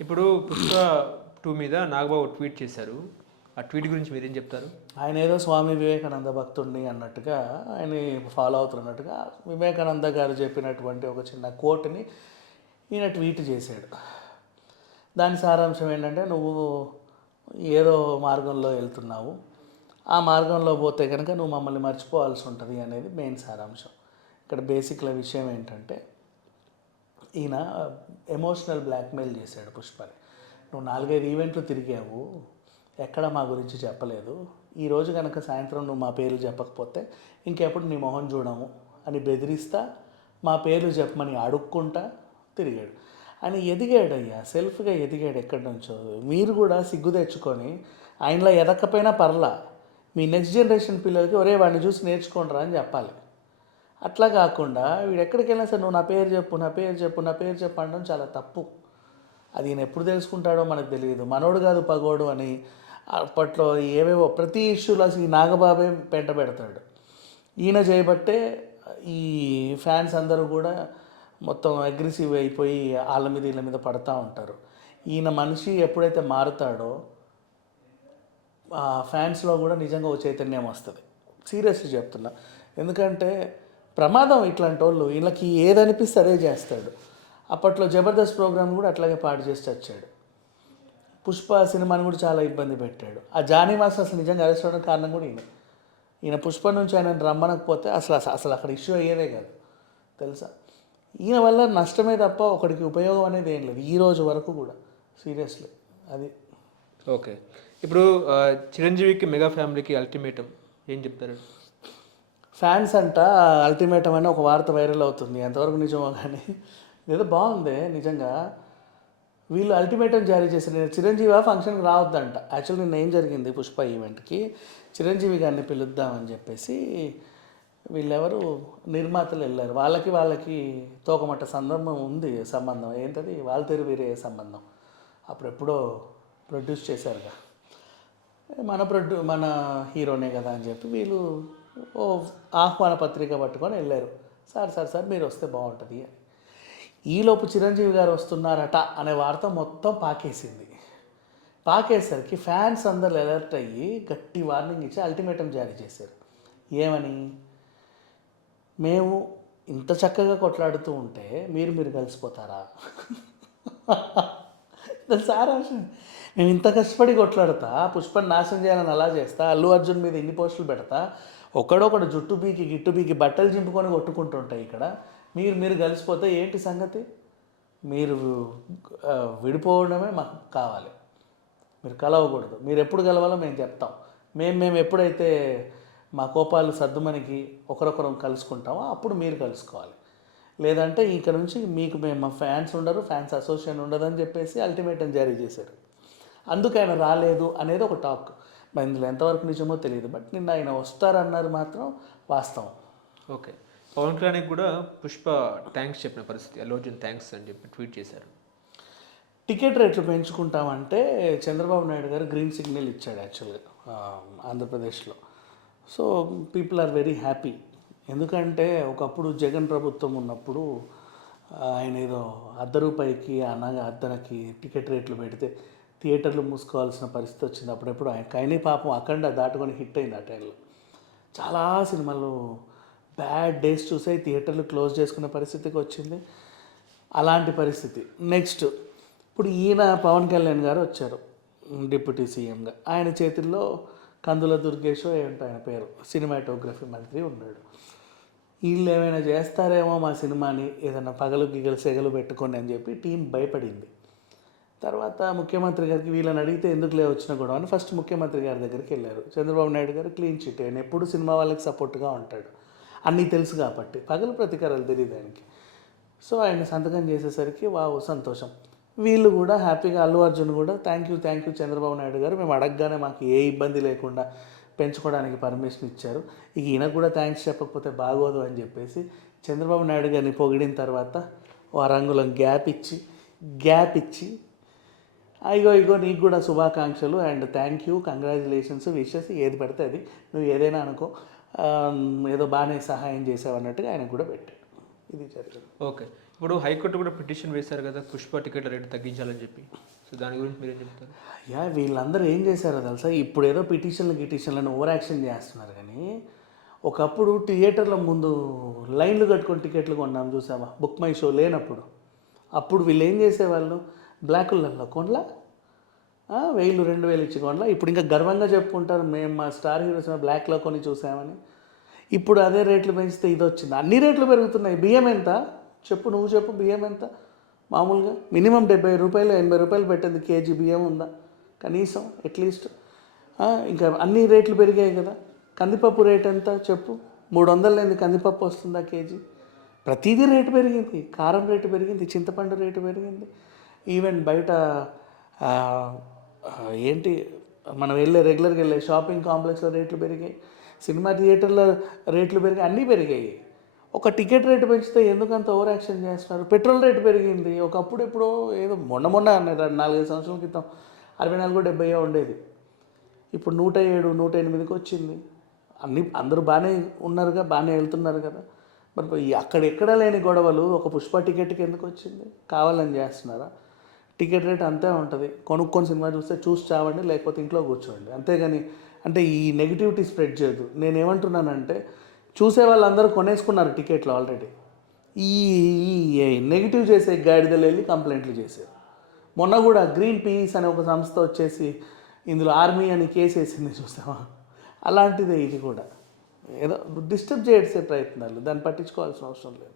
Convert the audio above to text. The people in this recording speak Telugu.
ఇప్పుడు పుష్ప 2 మీద నాగబాబు ట్వీట్ చేశారు. ఆ ట్వీట్ గురించి మీరేం చెప్తారు? ఆయన ఏదో స్వామి వివేకానంద భక్తుడిని అన్నట్టుగా ఆయన ఫాలో అవుతున్నట్టుగా వివేకానంద గారు చెప్పినటువంటి ఒక చిన్న కోట్ని ఈయన ట్వీట్ చేశాడు. దాని సారాంశం ఏంటంటే, నువ్వు ఏదో మార్గంలో వెళ్తున్నావు, ఆ మార్గంలో పోతే కనుక నువ్వు మమ్మల్ని మర్చిపోవాల్సి ఉంటుంది అనేది మెయిన్ సారాంశం. ఇక్కడ బేసిక్ల విషయం ఏంటంటే, ఈయన ఎమోషనల్ బ్లాక్మెయిల్ చేశాడు పుష్పని. నువ్వు 4-5 ఈవెంట్లు తిరిగావు, ఎక్కడ మా గురించి చెప్పలేదు, ఈరోజు కనుక సాయంత్రం నువ్వు మా పేర్లు చెప్పకపోతే ఇంకెప్పుడు నీ మొహం చూడము అని బెదిరిస్తా మా పేర్లు చెప్పమని అడుక్కుంటా తిరిగాడు. ఆయన ఎదిగాడు అయ్యా, సెల్ఫ్గా ఎదిగాడు ఎక్కడి నుంచో. మీరు కూడా సిగ్గు తెచ్చుకొని ఆయనలో ఎదక్కపోయినా పర్లా, మీ నెక్స్ట్ జనరేషన్ పిల్లలకి ఒరే వాడిని చూసి నేర్చుకుంటారా అని చెప్పాలి. అట్లా కాకుండా వీడు ఎక్కడికి వెళ్ళినా సరే నువ్వు నా పేరు చెప్పు, నా పేరు చెప్పు, నా పేరు చెప్పు అనడం చాలా తప్పు. అది ఈయన ఎప్పుడు తెలుసుకుంటాడో మనకు తెలియదు. మనోడు కాదు పగోడు అని అప్పట్లో ఏవేవో ప్రతి ఇష్యూలో అసలు ఈ నాగబాబే పెంట పెడతాడు. ఈయన చేయబట్టే ఈ ఫ్యాన్స్ అందరూ కూడా మొత్తం అగ్రెసివ్ అయిపోయి వాళ్ళ మీద వీళ్ళ మీద పడతా ఉంటారు. ఈయన మనిషి ఎప్పుడైతే మారుతాడో ఆ ఫ్యాన్స్లో కూడా నిజంగా ఓ చైతన్యం వస్తుంది. సీరియస్లీ చెప్తున్నా. ఎందుకంటే ప్రమాదం ఇట్లాంటి వాళ్ళు, వీళ్ళకి ఏదనిపిస్తే అదే చేస్తాడు. అప్పట్లో జబర్దస్త్ ప్రోగ్రామ్ కూడా అట్లాగే పాడు చేసి వచ్చాడు. పుష్ప సినిమాని కూడా చాలా ఇబ్బంది పెట్టాడు. ఆ జానీ మాస్టర్ అసలు నిజంగా అరెస్ట్ అవ్వడానికి కారణం కూడా ఈయన పుష్ప నుంచి ఆయన రమ్మనకపోతే అసలు అక్కడ ఇష్యూ అయ్యేదే కాదు, తెలుసా. ఈయన వల్ల నష్టమే తప్ప ఒకడికి ఉపయోగం అనేది ఏం లేదు ఈ రోజు వరకు కూడా. సీరియస్లీ అది. ఓకే. ఇప్పుడు చిరంజీవికి మెగా ఫ్యామిలీకి అల్టిమేటం ఏం చెప్తారు? ఫ్యాన్స్ అంట అల్టిమేటం అని ఒక వార్త వైరల్ అవుతుంది, ఎంతవరకు నిజమో కానీ ఏదో బాగుంది నిజంగా. వీళ్ళు అల్టిమేటం జారీ చేశారు. చిరంజీవి ఫంక్షన్కి రావద్దంట. యాక్చువల్లీ నిన్న ఏం జరిగింది, పుష్ప ఈవెంట్కి చిరంజీవి గారిని పిలుద్దామని చెప్పేసి వీళ్ళెవరు నిర్మాతలు వెళ్ళారు. వాళ్ళకి తోకమట్ట సంబంధం ఏంటది, వాళ్ళ తెరు వీరే సంబంధం అప్పుడెప్పుడో ప్రొడ్యూస్ చేశారుగా, మన హీరోనే కదా అని చెప్పి వీళ్ళు ఓ ఆహ్వాన పత్రిక పట్టుకొని వెళ్ళారు. సార్ మీరు వస్తే బాగుంటుంది అని. ఈలోపు చిరంజీవి గారు వస్తున్నారట అనే వార్త మొత్తం పాకేసింది. పాకేసరికి ఫ్యాన్స్ అందరు అలర్ట్ అయ్యి గట్టి వార్నింగ్ ఇచ్చి అల్టిమేటం జారీ చేశారు. ఏమని, మేము ఇంత చక్కగా కొట్లాడుతూ ఉంటే మీరు కలిసిపోతారా? సారాంశం. మేము ఇంత కష్టపడి కొట్లాడతా, పుష్పని నాశనం చేయాలని అలా చేస్తా, అల్లు అర్జున్ మీద ఇన్ని పోస్టులు పెడతా, ఒకడొకడు జుట్టు బీకి గిట్టు బీకి బట్టలు చింపుకొని కొట్టుకుంటుంటాయి ఇక్కడ, మీరు కలిసిపోతే ఏంటి సంగతి? మీరు విడిపోవడమే మాకు కావాలి, మీరు కలవకూడదు. మీరు ఎప్పుడు కలవాలో మేము చెప్తాం. మేము ఎప్పుడైతే మా కోపాలు సర్దుమనికి ఒకరొకరం కలుసుకుంటామో అప్పుడు మీరు కలుసుకోవాలి. లేదంటే ఇక్కడ నుంచి మీకు మా ఫ్యాన్స్ ఉండరు, ఫ్యాన్స్ అసోసియేషన్ ఉండదని చెప్పేసి అల్టిమేటం జారీ చేశారు. అందుకు ఆయన రాలేదు అనేది ఒక టాక్. మరి ఇందులో ఎంతవరకు నిజమో తెలియదు. బట్ నిన్న ఆయన వస్తారన్నారు మాత్రం వాస్తవం. ఓకే. పవన్ కళ్యాణ్కి కూడా పుష్ప థ్యాంక్స్ చెప్పిన పరిస్థితి, అల్లు అర్జున్ థ్యాంక్స్ అని చెప్పి ట్వీట్ చేశారు. టికెట్ రేట్లు పెంచుకుంటామంటే చంద్రబాబు నాయుడు గారు గ్రీన్ సిగ్నల్ ఇచ్చాడు యాక్చువల్గా ఆంధ్రప్రదేశ్లో. So people are very happy. ఎందుకంటే ఒకప్పుడు జగన్ ప్రభుత్వం ఉన్నప్పుడు ఆయన ఏదో ₹1 అర్ధనకి టికెట్ రేట్లు పెడితే థియేటర్లు మూసుకోవాల్సిన పరిస్థితి వచ్చింది. అప్పుడెప్పుడు ఆయనే పాపం అఖండ దాటుకొని హిట్ అయింది ఆ టైంలో. చాలా సినిమాలు బ్యాడ్ డేస్ చూసే థియేటర్లు క్లోజ్ చేసుకునే పరిస్థితికి వచ్చింది. అలాంటి పరిస్థితి. నెక్స్ట్ ఇప్పుడు ఈయన పవన్ కళ్యాణ్ గారు వచ్చారు డిప్యూటీ సీఎంగా. ఆయన చేతుల్లో కందుల దుర్గేష్ ఏంటో ఆయన పేరు, సినిమాటోగ్రఫీ మంత్రి ఉన్నాడు. వీళ్ళు ఏమైనా చేస్తారేమో మా సినిమాని, ఏదైనా పగలు గిగలు సెగలు పెట్టుకోండి అని చెప్పి టీం భయపడింది. తర్వాత ముఖ్యమంత్రి గారికి వీళ్ళని అడిగితే ఎందుకులే వచ్చిన గొడవ అని ఫస్ట్ ముఖ్యమంత్రి గారి దగ్గరికి వెళ్ళారు. చంద్రబాబు నాయుడు గారు క్లీన్ చిట్, ఆయన ఎప్పుడు సినిమా వాళ్ళకి సపోర్ట్గా ఉంటాడు, అన్నీ తెలుసు కాబట్టి, పగలు ప్రతీకారాలు తెలియదు ఆయనకి. సో ఆయన సంతకం చేసేసరికి సంతోషం. వీళ్ళు కూడా హ్యాపీగా, అల్లు అర్జున్ కూడా థ్యాంక్ యూ చంద్రబాబు నాయుడు గారు, మేము అడగగానే మాకు ఏ ఇబ్బంది లేకుండా పెంచుకోవడానికి పర్మిషన్ ఇచ్చారు, ఇక ఈయనకు కూడా థ్యాంక్స్ చెప్పకపోతే బాగోదు అని చెప్పేసి చంద్రబాబు నాయుడు గారిని పొగిడిన తర్వాత రంగులం గ్యాప్ ఇచ్చి ఇగో నీకు కూడా శుభాకాంక్షలు and thank you, congratulations, wishes, ఏది పడితే అది, నువ్వు ఏదైనా అనుకో, ఏదో బాగానే సహాయం చేసావు అన్నట్టుగా ఆయనకు కూడా పెట్టాడు. ఇది జరిగింది. ఓకే. ఇప్పుడు హైకోర్టు కూడా పిటిషన్ వేశారు కదా పుష్ప టికెట్ల రేటు తగ్గించాలని చెప్పి. సో దాని గురించి మీరేం చెప్తారు? యా వీళ్ళందరూ ఏం చేశారో తెలుసా, ఇప్పుడు ఏదో గిటిషన్లను ఓవర్ యాక్షన్ చేస్తున్నారు కానీ ఒకప్పుడు థియేటర్ల ముందు లైన్లు కట్టుకొని టికెట్లు కొన్నాం చూసావా, బుక్ మై షో లేనప్పుడు. అప్పుడు వీళ్ళు ఏం చేసేవాళ్ళు, బ్లాకులలో కొనలా 1000 2000 ఇచ్చి కొనలా. ఇప్పుడు ఇంకా గర్వంగా చెప్పుకుంటారు మేము మా స్టార్ హీరోస్ బ్లాక్లో కొని చూసామని. ఇప్పుడు అదే రేట్లు పెంచితే ఇది వచ్చింది. అన్ని రేట్లు పెరుగుతున్నాయి. బియ్యం ఎంత చెప్పు, నువ్వు చెప్పు, బియ్యం ఎంత మామూలుగా మినిమం 70 రూపాయలు 80 రూపాయలు పెట్టింది కేజీ బియ్యం ఉందా కనీసం అట్లీస్ట్. ఇంకా అన్ని రేట్లు పెరిగాయి కదా. కందిపప్పు రేట్ ఎంత చెప్పు, 300 లేని కందిపప్పు వస్తుందా కేజీ. ప్రతిదీ రేటు పెరిగింది. కారం రేటు పెరిగింది, చింతపండు రేటు పెరిగింది. ఈవెన్ బయట ఏంటి మనం రెగ్యులర్గా వెళ్ళే షాపింగ్ కాంప్లెక్స్లో రేట్లు పెరిగాయి, సినిమా థియేటర్లో రేట్లు పెరిగాయి, అన్నీ పెరిగాయి. ఒక టికెట్ రేటు పెంచితే ఎందుకంత ఓవర్ యాక్షన్ చేస్తున్నారు? పెట్రోల్ రేటు పెరిగింది. ఒకప్పుడు ఎప్పుడో ఏదో మొన్న 4-5 సంవత్సరాల క్రితం 64-70 ఉండేది. ఇప్పుడు 107 108కి వచ్చింది. అందరూ బాగానే ఉన్నారుగా, బాగానే వెళ్తున్నారు కదా. మరి అక్కడ ఎక్కడా లేని గొడవలు ఒక పుష్ప టికెట్కి ఎందుకు వచ్చింది? కావాలని చేస్తున్నారా? టికెట్ రేట్ అంతే ఉంటుంది. కొనుక్కొని సినిమా చూసి చావండి, లేకపోతే ఇంట్లో కూర్చోండి. అంతేగాని అంటే ఈ నెగిటివిటీ స్ప్రెడ్ చేయదు. నేనేమంటున్నానంటే చూసే వాళ్ళందరూ కొనేసుకున్నారు టికెట్లు ఆల్రెడీ. ఈ నెగిటివ్ చేసే గాడిదలు వెళ్ళి కంప్లైంట్లు చేశారు. మొన్న కూడా గ్రీన్ పీస్ అనే ఒక సంస్థ వచ్చేసి ఇందులో ఆర్మీ అని కేసు వేసింది చూసావా. అలాంటిదే ఇది కూడా. ఏదో డిస్టర్బ్ చేసే ప్రయత్నాలు, దాన్ని పట్టించుకోవాల్సిన అవసరం లేదు.